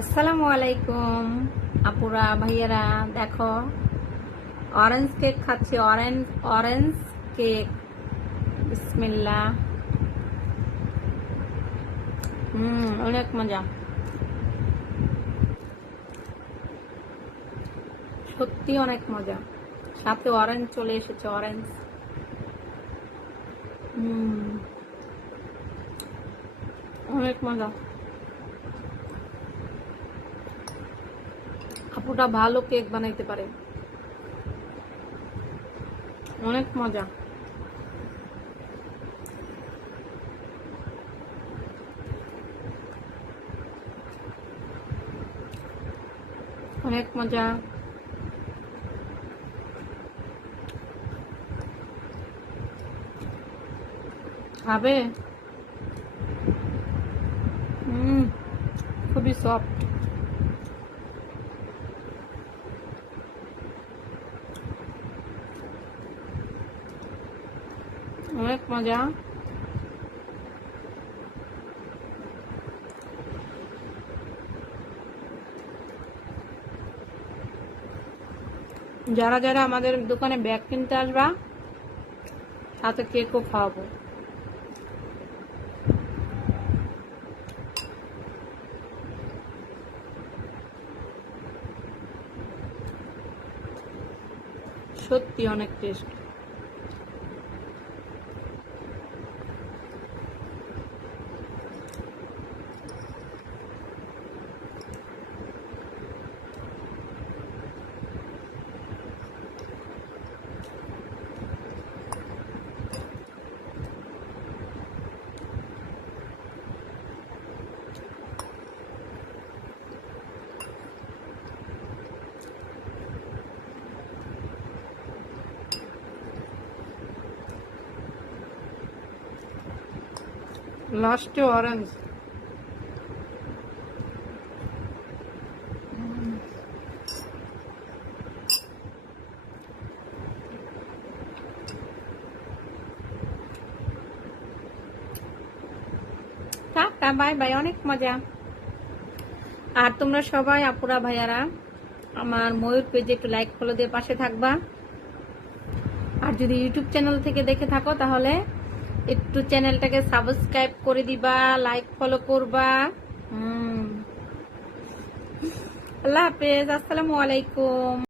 আসসালামু আলাইকুম আপুরা ভাইয়ারা, দেখো অরেঞ্জ কেক খাচ্ছি। অরেঞ্জ অরেঞ্জ কেক, বিসমিল্লাহ। অনেক মজা, সত্যি অনেক মজা। সাথে অরেঞ্জ চলে এসেছে, অরেঞ্জ। অনেক মজা। আপুটা ভালো কেক বানাইতে পারে, অনেক মজা। অনেক মজা। খাবে? খুবই সফট। অনেক মজা। যারা যারা আমাদের দোকানে ব্যাগ কিনতে আসবা, সাথে কেকও খাওয়াবো। সত্যি অনেক টেস্ট। লাস্টে অরেঞ্জ। Tata, bye bye. অনেক মজা। আর তোমরা সবাই আপুরা ভাইয়ারা আমার ময়ূর পেজে একটু লাইক ফলো দিয়ে পাশে থাকবা। আর যদি ইউটিউব চ্যানেল থেকে দেখে থাকো তাহলে একটু চ্যানেলটাকে সাবস্ক্রাইব করে দিবা, লাইক ফলো করবা। আল্লাহ হাফেজ, আসসালামু আলাইকুম।